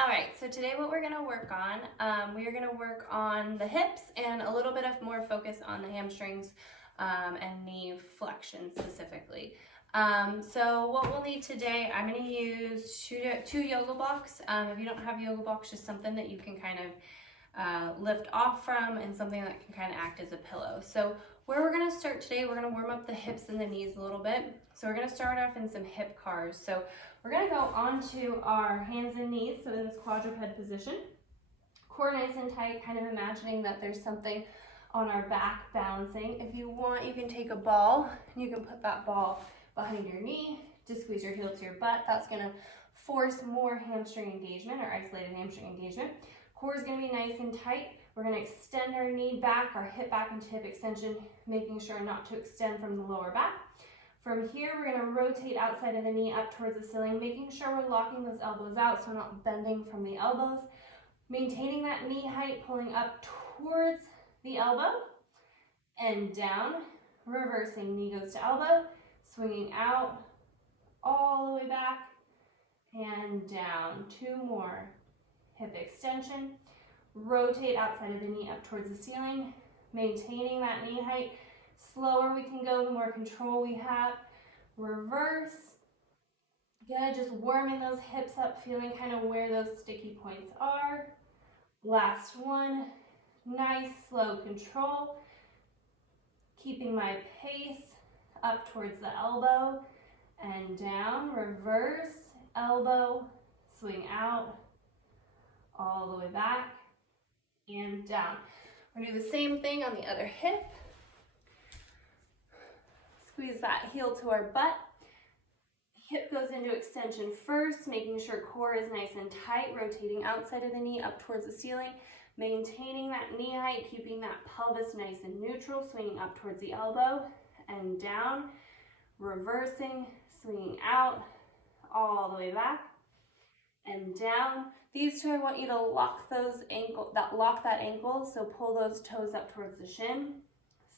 All right, so today what we're gonna work on, we are gonna work on the hips and a little bit of more focus on the hamstrings and knee flexion specifically. So what we'll need today, I'm gonna use two yoga blocks. If you don't have yoga blocks, just something that you can kind of lift off from and something that can kind of act as a pillow. So where we're gonna start today, we're gonna warm up the hips and the knees a little bit. So we're gonna start off in some hip cars. So we're gonna go onto our hands and knees, so in this quadruped position. Core nice and tight, kind of imagining that there's something on our back balancing. If you want, you can take a ball and you can put that ball behind your knee to squeeze your heel to your butt. That's gonna force more hamstring engagement or isolated hamstring engagement. Core is gonna be nice and tight. We're gonna extend our knee back, our hip back into hip extension, making sure not to extend from the lower back. From here, we're gonna rotate outside of the knee up towards the ceiling, making sure we're locking those elbows out so we're not bending from the elbows. Maintaining that knee height, pulling up towards the elbow and down. Reversing, knee goes to elbow, swinging out, all the way back and down. Two more. Hip extension. Rotate outside of the knee up towards the ceiling, maintaining that knee height. Slower we can go, the more control we have. Reverse. Good, just warming those hips up, feeling kind of where those sticky points are. Last one. Nice, slow control. Keeping my pace up towards the elbow and down. Reverse, elbow, swing out, all the way back and down. We're gonna do the same thing on the other hip. Squeeze that heel to our butt. Hip goes into extension first, making sure core is nice and tight, rotating outside of the knee up towards the ceiling, maintaining that knee height, keeping that pelvis nice and neutral, swinging up towards the elbow and down, reversing, swinging out, all the way back and down. These two, I want you to lock that ankle, so pull those toes up towards the shin.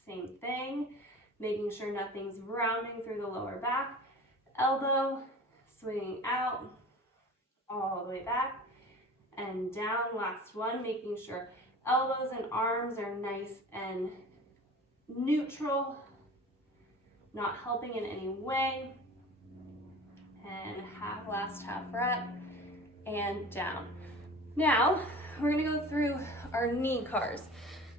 Same thing, making sure nothing's rounding through the lower back. Elbow, swinging out, all the way back and down. Last one, making sure elbows and arms are nice and neutral, not helping in any way. And last half rep and down. Now, we're gonna go through our knee cars.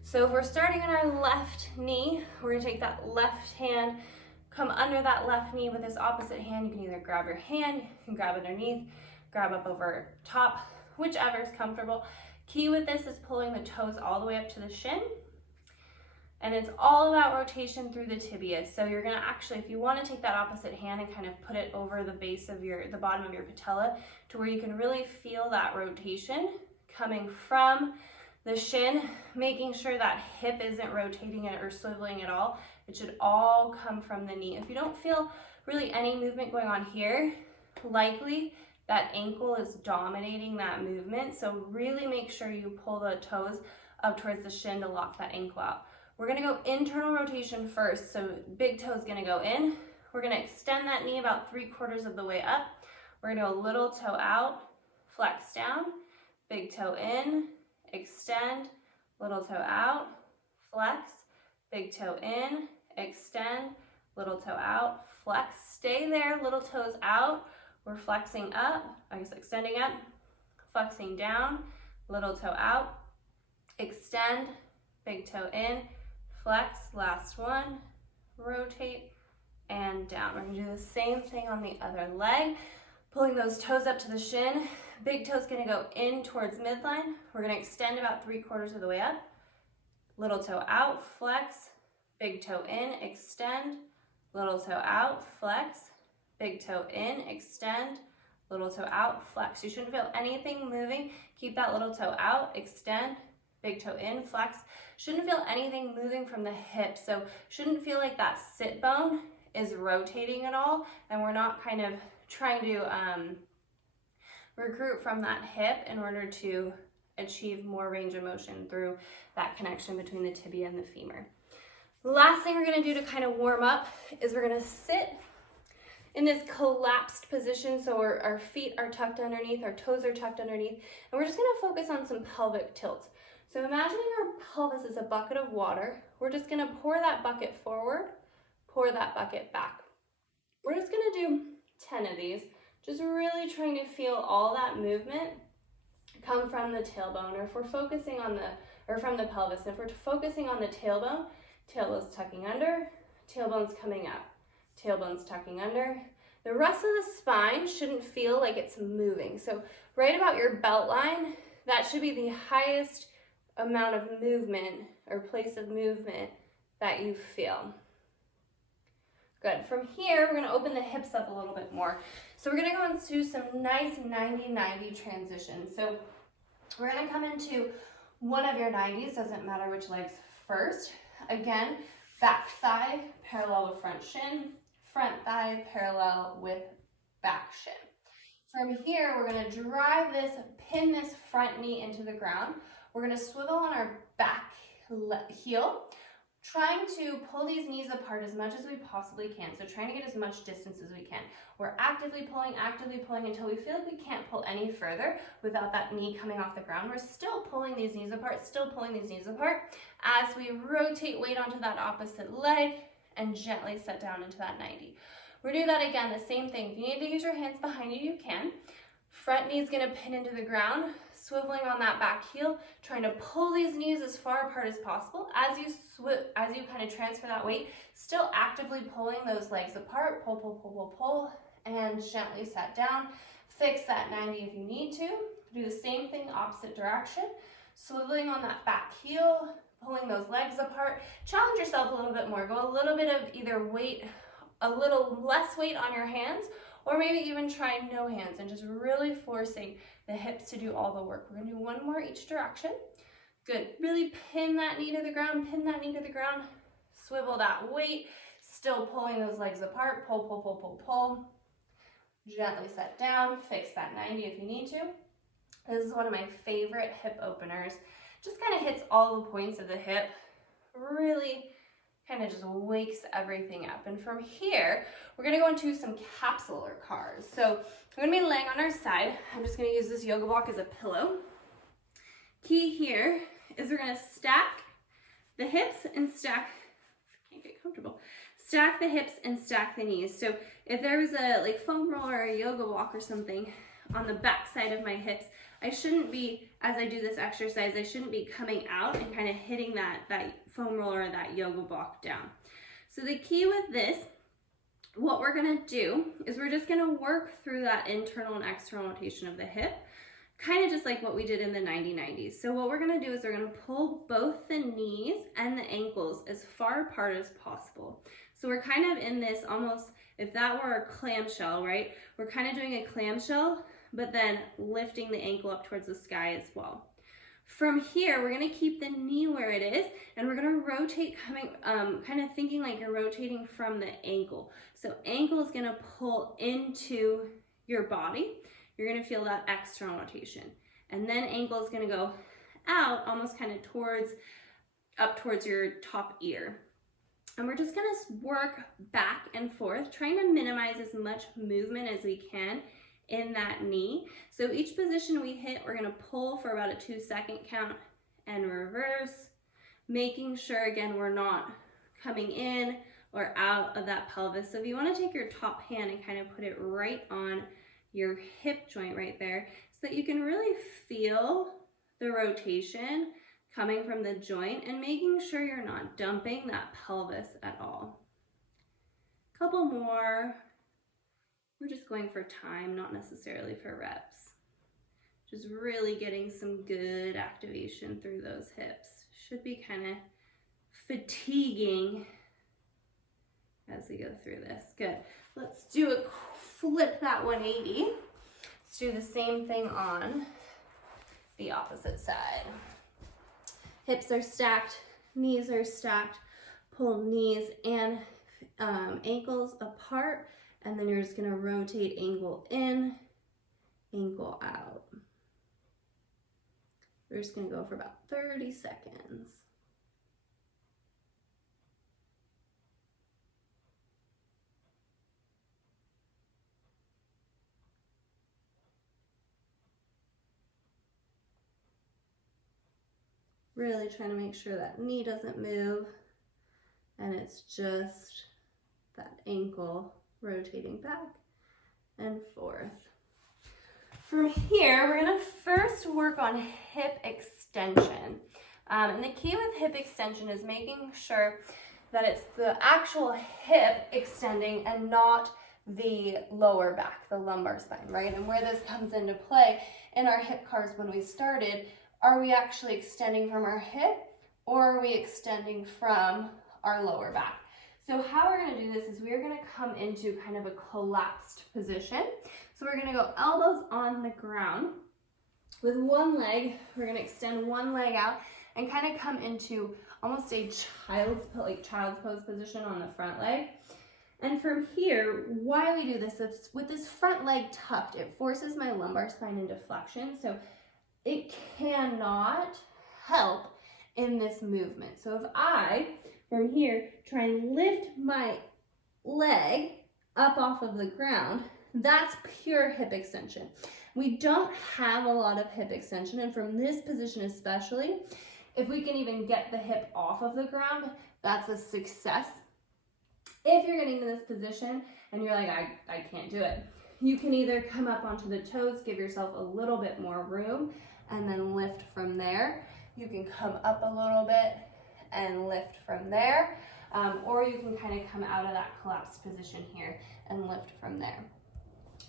So if we're starting on our left knee, we're gonna take that left hand, come under that left knee with this opposite hand. You can either grab your hand, you can grab underneath, grab up over top, whichever is comfortable. Key with this is pulling the toes all the way up to the shin. And it's all about rotation through the tibia. So you're gonna actually, if you wanna take that opposite hand and kind of put it over the base of the bottom of your patella to where you can really feel that rotation coming from the shin, making sure that hip isn't rotating it or swiveling at all. It should all come from the knee. If you don't feel really any movement going on here, likely that ankle is dominating that movement. So really make sure you pull the toes up towards the shin to lock that ankle out. We're gonna go internal rotation first. So big toe's gonna go in. We're gonna extend that knee about 3/4 of the way up. We're gonna go little toe out, flex down, big toe in, extend, little toe out, flex, big toe in, extend, little toe out, flex. Stay there, little toes out. We're flexing up, extending up, flexing down, little toe out, extend, big toe in, flex, last one, rotate, and down. We're gonna do the same thing on the other leg, pulling those toes up to the shin. Big toe's gonna go in towards midline. We're gonna extend about 3/4 of the way up. Little toe out, flex, big toe in, extend, little toe out, flex, big toe in, extend, little toe out, flex. You shouldn't feel anything moving. Keep that little toe out, extend, big toe in, flex. Shouldn't feel anything moving from the hip. So shouldn't feel like that sit bone is rotating at all. And we're not kind of trying to recruit from that hip in order to achieve more range of motion through that connection between the tibia and the femur. The last thing we're gonna do to kind of warm up is we're gonna sit in this collapsed position. So our feet are tucked underneath, our toes are tucked underneath, and we're just gonna focus on some pelvic tilts. So imagining our pelvis is a bucket of water. We're just gonna pour that bucket forward, pour that bucket back. We're just gonna do 10 of these, just really trying to feel all that movement come from the tailbone, or if we're focusing on from the pelvis. If we're focusing on the tailbone, tailbone's tucking under, tailbone's coming up, tailbone's tucking under. The rest of the spine shouldn't feel like it's moving. So right about your belt line, that should be the highest amount of movement or place of movement that you feel. Good. From here, we're going to open the hips up a little bit more. So we're going to go into some nice 90-90 transitions. So we're going to come into one of your 90s, doesn't matter which leg's first. Again, back thigh parallel with front shin, front thigh parallel with back shin. From here, we're going to drive this, pin this front knee into the ground. We're going to swivel on our back heel, trying to pull these knees apart as much as we possibly can. So trying to get as much distance as we can. We're actively pulling until we feel like we can't pull any further without that knee coming off the ground. We're still pulling these knees apart, as we rotate weight onto that opposite leg and gently set down into that 90. We're gonna do that again, the same thing. If you need to use your hands behind you, you can. Front knee's gonna pin into the ground, swiveling on that back heel, trying to pull these knees as far apart as possible. As you kind of transfer that weight, still actively pulling those legs apart, pull, and gently set down. Fix that 90 if you need to. Do the same thing, opposite direction. Swiveling on that back heel, pulling those legs apart. Challenge yourself a little bit more. Go a little bit of either weight, a little less weight on your hands, or maybe even try no hands and just really forcing the hips to do all the work. We're gonna do one more each direction. Good, really pin that knee to the ground, swivel that weight, still pulling those legs apart, pull. Gently set down, fix that 90 if you need to. This is one of my favorite hip openers. Just kind of hits all the points of the hip, really kind of just wakes everything up. And from here, we're gonna go into some capsular cars. So we're gonna be laying on our side. I'm just gonna use this yoga block as a pillow. Key here is we're gonna stack the hips and stack the hips and stack the knees. So if there was a foam roller or a yoga block or something on the back side of my hips, I shouldn't be, as I do this exercise, I shouldn't be coming out and kind of hitting that foam roller or that yoga block down. So the key with this, what we're gonna do is we're just gonna work through that internal and external rotation of the hip, kind of just like what we did in the 90-90s. So what we're gonna do is we're gonna pull both the knees and the ankles as far apart as possible. So we're kind of in this almost, if that were a clamshell, right? We're kind of doing a clamshell, but then lifting the ankle up towards the sky as well. From here, we're gonna keep the knee where it is, and we're gonna rotate kind of thinking like you're rotating from the ankle. So ankle is gonna pull into your body. You're gonna feel that external rotation. And then ankle is gonna go out, almost kind of up towards your top ear. And we're just gonna work back and forth, trying to minimize as much movement as we can in that knee. So each position we hit, we're gonna pull for about a 2-second count and reverse, making sure, again, we're not coming in or out of that pelvis. So if you wanna take your top hand and kind of put it right on your hip joint right there, so that you can really feel the rotation coming from the joint and making sure you're not dumping that pelvis at all. Couple more. We're just going for time, not necessarily for reps. Just really getting some good activation through those hips. Should be kind of fatiguing as we go through this. Good. Let's flip that 180. Let's do the same thing on the opposite side. Hips are stacked, knees are stacked. Pull knees and ankles apart, and then you're just gonna rotate ankle in, ankle out. We're just gonna go for about 30 seconds. Really trying to make sure that knee doesn't move, and it's just that ankle rotating back and forth. From here, we're gonna first work on hip extension. And the key with hip extension is making sure that it's the actual hip extending and not the lower back, the lumbar spine, right? And where this comes into play in our hip cards when we started, are we actually extending from our hip or are we extending from our lower back? So how we're gonna do this is we're gonna come into kind of a collapsed position. So we're gonna go elbows on the ground. With one leg, we're gonna extend one leg out and kind of come into almost a child's pose position on the front leg. And from here, why we do this is with this front leg tucked, it forces my lumbar spine into flexion. So it cannot help in this movement. So if I, from here, try and lift my leg up off of the ground, that's pure hip extension. We don't have a lot of hip extension, and from this position especially, if we can even get the hip off of the ground, that's a success. If you're getting to this position and you're like, I can't do it, you can either come up onto the toes, give yourself a little bit more room, and then lift from there. You can come up a little bit and lift from there, or you can kind of come out of that collapsed position here and lift from there.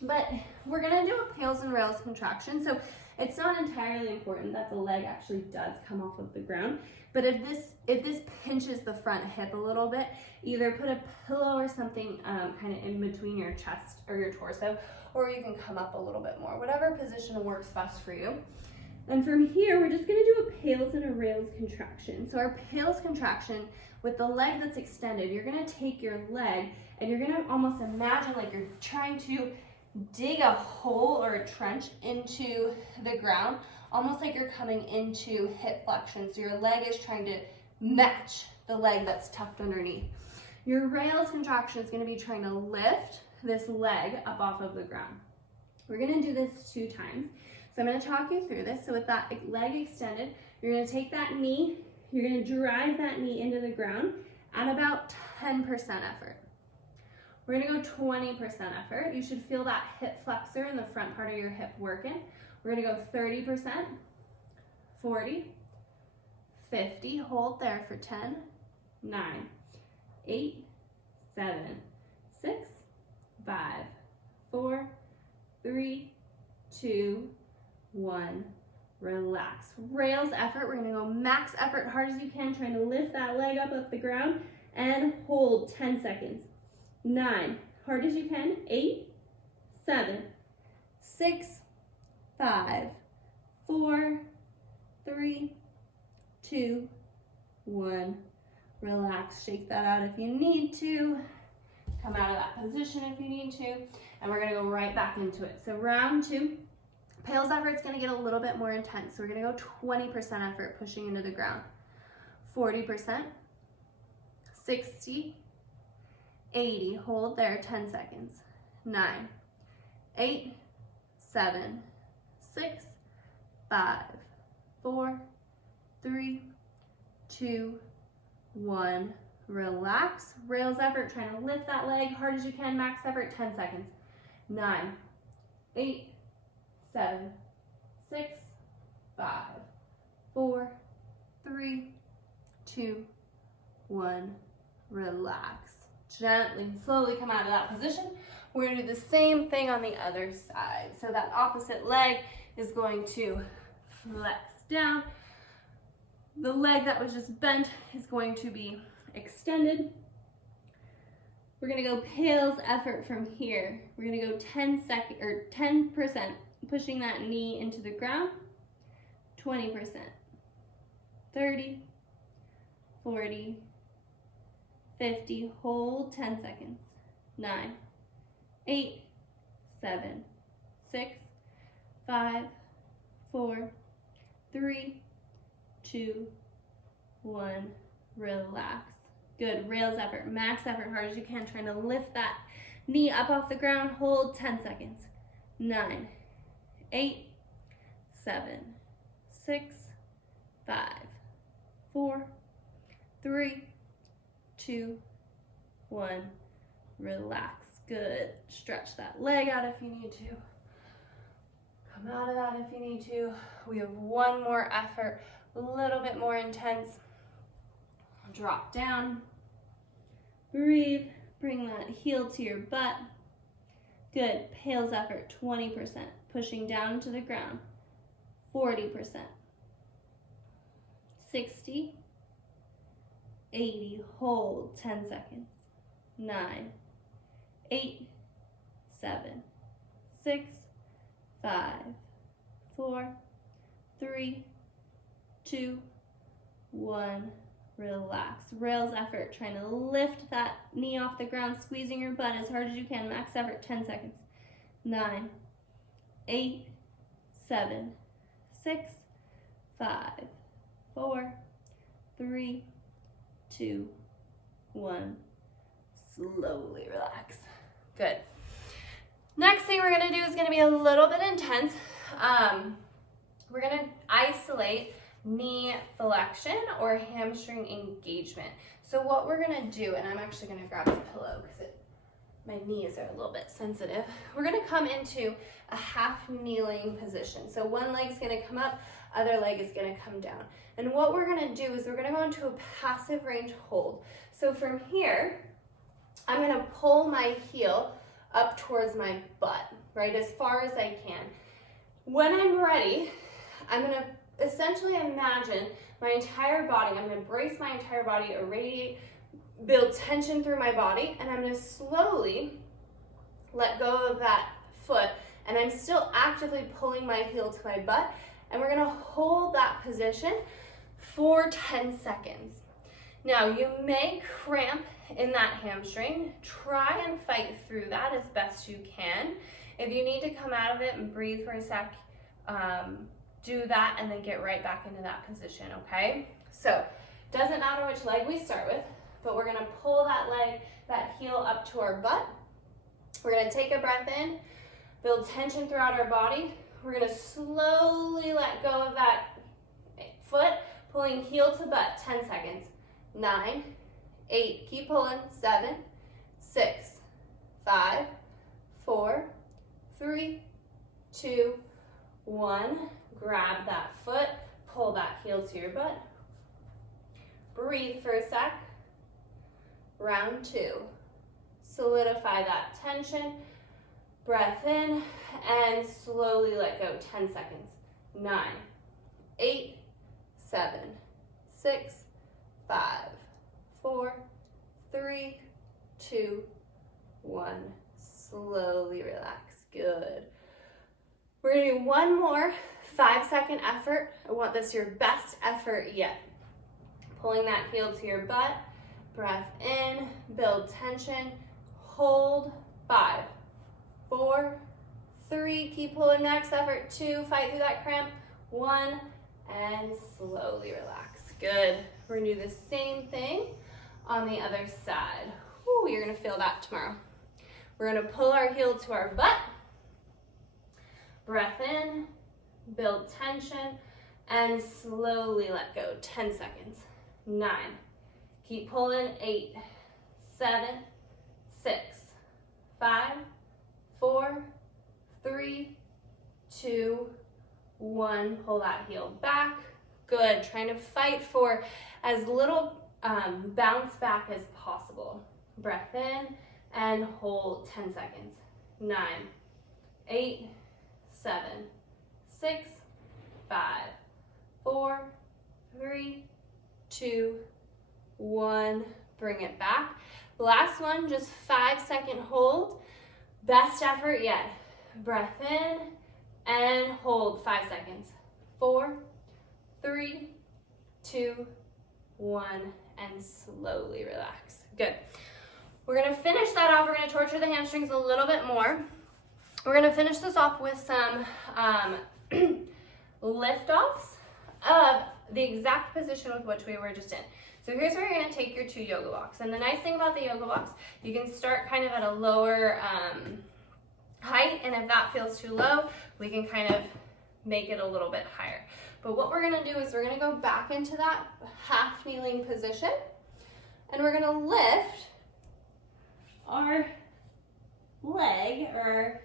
But we're gonna do a pails and rails contraction, so it's not entirely important that the leg actually does come off of the ground, but if this pinches the front hip a little bit, either put a pillow or something kind of in between your chest or your torso, or you can come up a little bit more, whatever position works best for you. And from here, we're just gonna do a pails and a rails contraction. So our pails contraction, with the leg that's extended, you're gonna take your leg and you're gonna almost imagine like you're trying to dig a hole or a trench into the ground, almost like you're coming into hip flexion. So your leg is trying to match the leg that's tucked underneath. Your rails contraction is going to be trying to lift this leg up off of the ground. We're going to do this 2 times. So I'm going to talk you through this. So with that leg extended, you're going to take that knee, you're going to drive that knee into the ground at about 10% effort. We're gonna go 20% effort. You should feel that hip flexor in the front part of your hip working. We're gonna go 30%, 40, 50, hold there for 10, 9, 8, 7, 6, 5, 4, 3, 2, 1. Relax. Rails effort, we're gonna go max effort, hard as you can, trying to lift that leg up off the ground and hold 10 seconds. 9, hard as you can, 8, 7, 6, 5, 4, 3, 2, 1. Relax, shake that out if you need to. Come out of that position if you need to. And we're gonna go right back into it. So round 2, pails effort's gonna get a little bit more intense. So we're gonna go 20% effort pushing into the ground. 40%, 60, 80, hold there, 10 seconds. 9, 8, 7, 6, 5, 4, 3, 2, 1. Relax. Rails effort, trying to lift that leg hard as you can, max effort, 10 seconds. 9, 8, 7, 6, 5, 4, 3, 2, 1. Relax. Gently, slowly come out of that position. We're gonna do the same thing on the other side. So that opposite leg is going to flex down. The leg that was just bent is going to be extended. We're gonna go pails effort from here. We're gonna go 10%, pushing that knee into the ground. 20%, 30, 40, 50, hold 10 seconds. 9, 8, 7, 6, 5, 4, 3, 2, 1. Relax. Good. Rails effort, max effort, hard as you can, trying to lift that knee up off the ground. Hold 10 seconds. 9, 8, 7, 6, 5, 4, 3, 2, 1. Relax. Good. Stretch that leg out if you need to. Come out of that if you need to. We have one more effort, a little bit more intense. Drop down. Breathe. Bring that heel to your butt. Good. Pales effort, 20%. Pushing down to the ground, 40%. 60, 80, hold, 10 seconds. 9, 8, 7, 6, 5, 4, 3, 2, 1. Relax. Rails effort, trying to lift that knee off the ground, squeezing your butt as hard as you can. Max effort, 10 seconds. 9, 8, 7, 6, 5, 4, 3, 2, 1. Slowly relax. Good. Next thing we're going to do is going to be a little bit intense. We're going to isolate knee flexion or hamstring engagement. So what we're going to do, and I'm actually going to grab a pillow because my knees are a little bit sensitive. We're going to come into a half kneeling position. So one leg's going to come up, other leg is going to come down. And what we're going to do is we're going to go into a passive range hold. So from here, I'm going to pull my heel up towards my butt, right, as far as I can. When I'm ready, I'm going to essentially imagine my entire body, I'm going to brace my entire body, irradiate, build tension through my body, and I'm going to slowly let go of that foot, and I'm still actively pulling my heel to my butt, and we're going to hold that position for 10 seconds. Now, you may cramp in that hamstring. Try and fight through that as best you can. If you need to come out of it and breathe for a sec, do that and then get right back into that position, okay? So, doesn't matter which leg we start with, but we're gonna pull that leg, that heel up to our butt. We're gonna take a breath in, build tension throughout our body. We're gonna slowly let go of that foot, pulling heel to butt, 10 seconds. 9, 8, keep pulling, 7, 6, 5, 4, 3, 2, 1. Grab that foot, pull that heel to your butt. Breathe for a sec. Round 2. Solidify that tension. Breath in and slowly let go, 10 seconds. 9, 8, 7, 6, 5, 4, 3, 2, 1. Slowly relax. Good. We're going to do one more 5-second effort. I want this your best effort yet. Pulling that heel to your butt. Breath in. Build tension. Hold. 5, 4, 3. Keep pulling. Max effort. 2. Fight through that cramp. 1. And slowly relax. Good. We're going to do the same thing on the other side. Whew, you're going to feel that tomorrow. We're going to pull our heel to our butt. Breath in, build tension, and slowly let go. 10 seconds. 9. Keep pulling. 8, 7, 6, 5, 4, 3, 2, 1. Pull that heel back. Good. Trying to fight for as little bounce back as possible. Breath in and hold 10 seconds. 9, 8, 7, 6, 5, 4, 3, 2, 1. Bring it back. Last one, just 5-second hold. Best effort yet. Breath in and hold 5 seconds. 4, 3, 2, 1, and slowly relax. Good. We're going to finish that off. We're going to torture the hamstrings a little bit more. We're going to finish this off with some lift-offs of the exact position with which we were just in. So here's where you're going to take your 2 yoga blocks. And the nice thing about the yoga blocks, you can start kind of at a lower height, and if that feels too low, we can kind of make it a little bit higher. But what we're gonna do is we're gonna go back into that half kneeling position, and we're gonna lift our leg or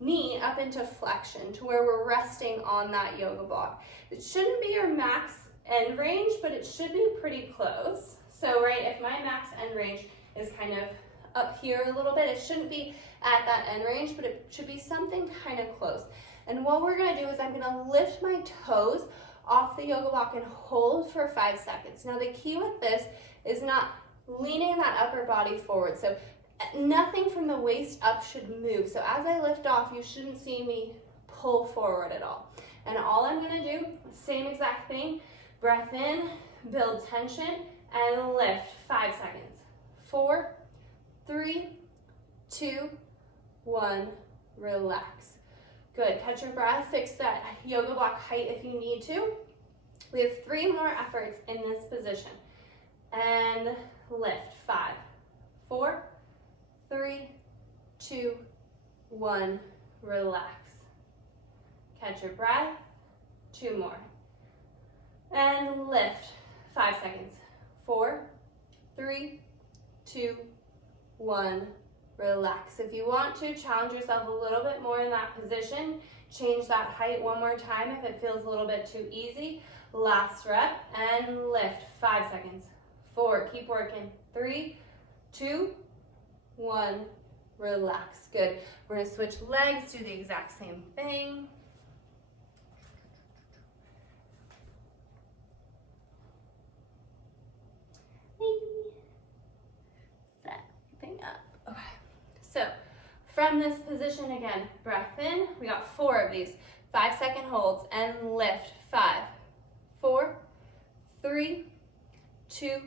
knee up into flexion to where we're resting on that yoga block. It shouldn't be your max end range, but it should be pretty close. So, right, if my max end range is kind of up here a little bit, it shouldn't be at that end range, but it should be something kind of close. And what we're gonna do is I'm gonna lift my toes off the yoga block and hold for 5 seconds. Now the key with this is not leaning that upper body forward. So nothing from the waist up should move. So as I lift off, you shouldn't see me pull forward at all. And all I'm gonna do, same exact thing, breath in, build tension, and lift, 5 seconds. 4, 3, 2, 1, relax. Good, catch your breath, fix that yoga block height if you need to. We have 3 more efforts in this position. And lift, 5, 4, 3, 2, 1, relax. Catch your breath, 2 more. And lift, 5 seconds. 4, 3, 2, 1, relax. If you want to, challenge yourself a little bit more in that position. Change that height one more time if it feels a little bit too easy. Last rep, and lift, 5 seconds. 4, keep working. 3, 2, 1, relax. Good. We're gonna switch legs, do the exact same thing. Set everything up. Okay. So from this position again, breath in. We got 4 of these. 5-second holds and lift. 5, 4, 3, 2,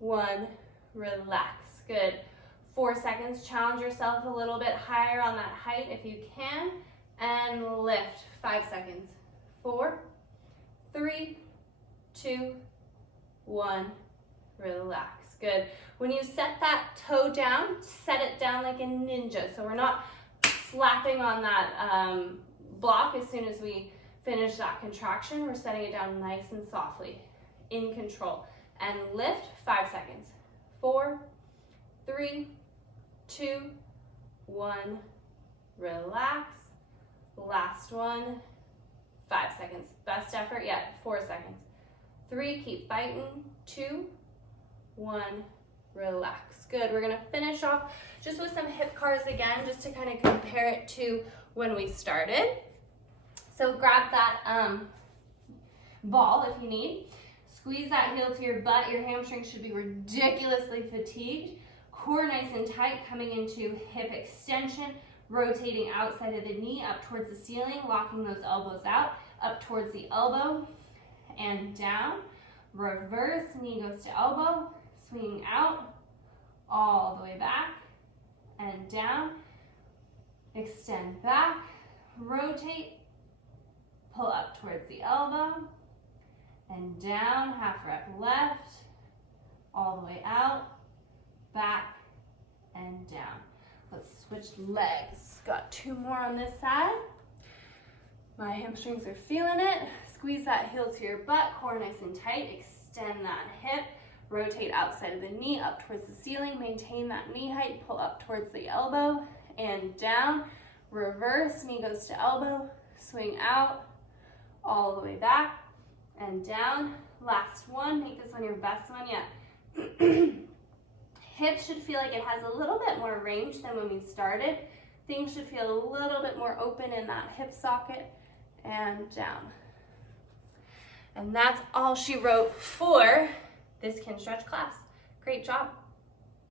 1, relax. Good. 4 seconds. Challenge yourself a little bit higher on that height if you can. And lift. 5 seconds. 4, 3, 2, 1, relax. Good. When you set that toe down, set it down like a ninja. So we're not slapping on that block as soon as we finish that contraction. We're setting it down nice and softly, in control. And lift, 5 seconds. 4, 3, 2, 1, relax. Last one, 5 seconds. Best effort yet, 4 seconds. 3, keep fighting. 2, 1, relax. Good. We're gonna finish off just with some hip cars again, just to kind of compare it to when we started. So grab that ball if you need. Squeeze that heel to your butt. Your hamstrings should be ridiculously fatigued. Core nice and tight, coming into hip extension, rotating outside of the knee up towards the ceiling, locking those elbows out, up towards the elbow and down. Reverse, knee goes to elbow, swinging out, all the way back and down. Extend back, rotate, pull up towards the elbow and down, half rep left, all the way out, back and down. Let's switch legs. Got 2 more on this side. My hamstrings are feeling it. Squeeze that heel to your butt, core nice and tight, extend that hip, rotate outside of the knee up towards the ceiling, maintain that knee height, pull up towards the elbow and down. Reverse, knee goes to elbow, swing out, all the way back and down. Last one, make this one your best one yet. Hips should feel like it has a little bit more range than when we started. Things should feel a little bit more open in that hip socket and down. And that's all she wrote for this Kin Stretch class. Great job.